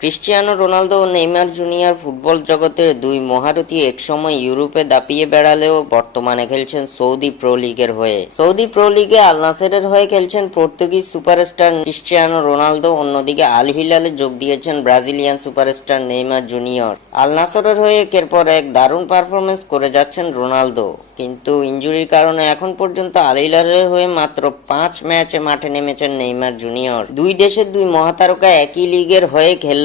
Cristiano Ronaldo ও Neymar junior football জগতের দুই মহারথী একসময় ইউরোপে দাপিয়ে বেড়ালেও বর্তমানে খেলছেন সৌদি প্রো লিগের হয়ে। সৌদি প্রো লিগে আল নাসেরের হয়ে খেলছেন পর্তুগিজ সুপারস্টার ক্রিস্টিয়ানো রোনালদো, অন্যদিকে আল হিলালে যোগ দিয়েছেন ব্রাজিলিয়ান সুপারস্টার নেইমার জুনিয়র। আল নাসরের হয়ে একের পর এক দারুণ পারফরমেন্স করে যাচ্ছেন রোনালদো, কিন্তু ইনজুরির কারণে এখন পর্যন্ত আল হিলালের হয়ে মাত্র 5 ম্যাচে মাঠে নেমেছেন নেইমার জুনিয়র। দুই দেশের দুই মহাতারকা একই লিগের হয়ে খেললেও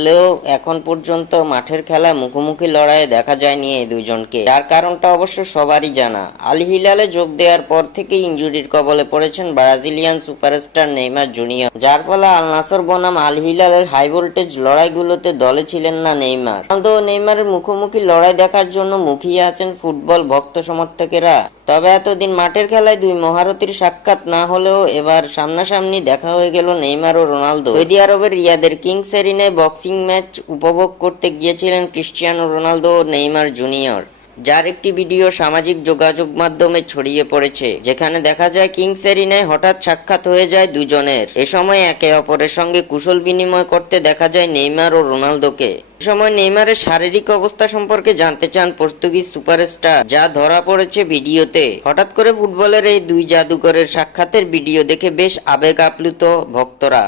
এখন পর্যন্ত মাঠের খেলায় মুখোমুখি লড়াইয়ে দেখা যায়নি এই দুইজনকে, যার কারণটা অবশ্য সবারই জানা। আল হিলালে যোগ দেওয়ার পর থেকে ইনজুরির কবলে পড়েছেন ব্রাজিলিয়ান সুপারস্টার নেইমার জুনিয়র, যার ফলে আল নাসর বনাম আল হিলালের হাই ভোল্টেজ লড়াইগুলোতে দলে ছিলেন না নেইমার। রোনালদো ও নেইমারের মুখোমুখি লড়াই দেখার জন্য মুখিয়ে আছেন ফুটবল ভক্ত সমর্থকেরা। তবে এতদিন মাঠের খেলায় দুই মহারথীর সাক্ষাৎ না হলেও এবার সামনাসামনি দেখা হয়ে গেল নেইমার ও রোনালদো। সৌদি আরবের রিয়াদের কিংস এরিনায় বক্সিং ম্যাচ উপভোগ করতে গিয়েছিলেন ক্রিস্টিয়ানো রোনালদো ও নেইমার জুনিয়র, যার একটি ভিডিও সামাজিক যোগাযোগ মাধ্যমে ছড়িয়ে পড়েছে, যেখানে দেখা যায় কিংস এরিনায় হঠাৎ সাক্ষাৎ হয়ে যায় দুজনের। এ সময় একে অপরের সঙ্গে কুশল বিনিময় করতে দেখা যায় নেইমার ও রোনালদোকে। এ সময় নেইমারের শারীরিক অবস্থা সম্পর্কে জানতে চান পর্তুগিজ সুপারস্টার, যা ধরা পড়েছে ভিডিওতে। হঠাৎ করে ফুটবলের এই দুই জাদুকরের সাক্ষাতের ভিডিও দেখে বেশ আবেগ আপ্লুত ভক্তরা।